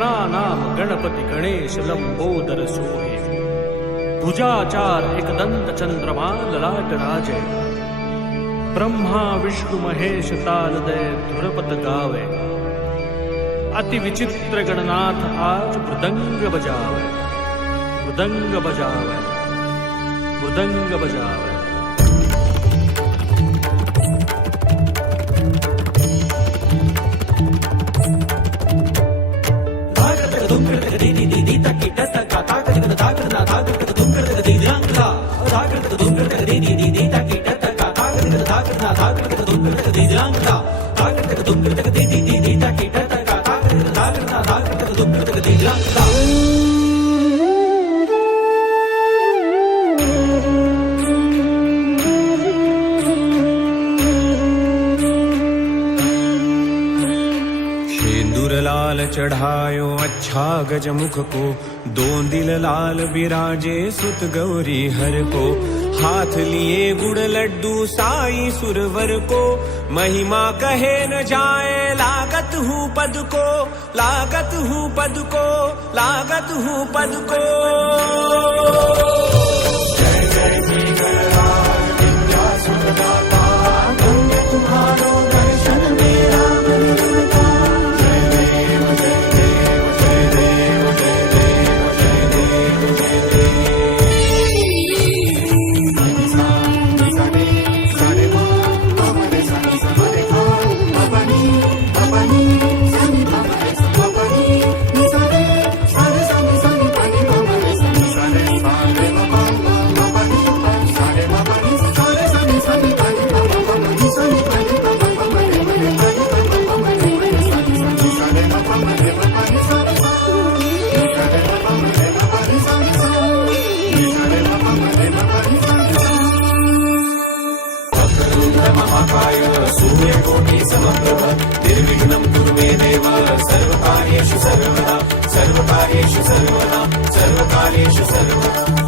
गणानाम गणपति गणेश लंबोदर सोहे भुजाचार एकदंत चंद्रमा ललाट राजे ब्रह्मा विष्णु महेश तालदय धुरपत गावे अति विचित्र गणनाथ आज मृदंग बजावे मृदंग बजावे मृदंग बजावे। लाल चढ़ायो अच्छा गजमुख को, दोंदिल लाल बिराजे सुत गौरी हर को। हाथ लिए गुड़ लड्डू साई सुरवर को, महिमा कहे न जाए लागत हूँ पद को, लागत हूँ पद को, लागत हूँ पद को। जय जय श्री गणराज विद्यासुरदाता, धन्य तुम्हारो दर्शन मेरा मन रमता। सूर्यकोटि समप्रभ निर्विघ्नं कुरु मे देव सर्वकार्येषु सर्वदा सर्वकार्येषु सर्वदा सर्वकार्येषु सर्वदा।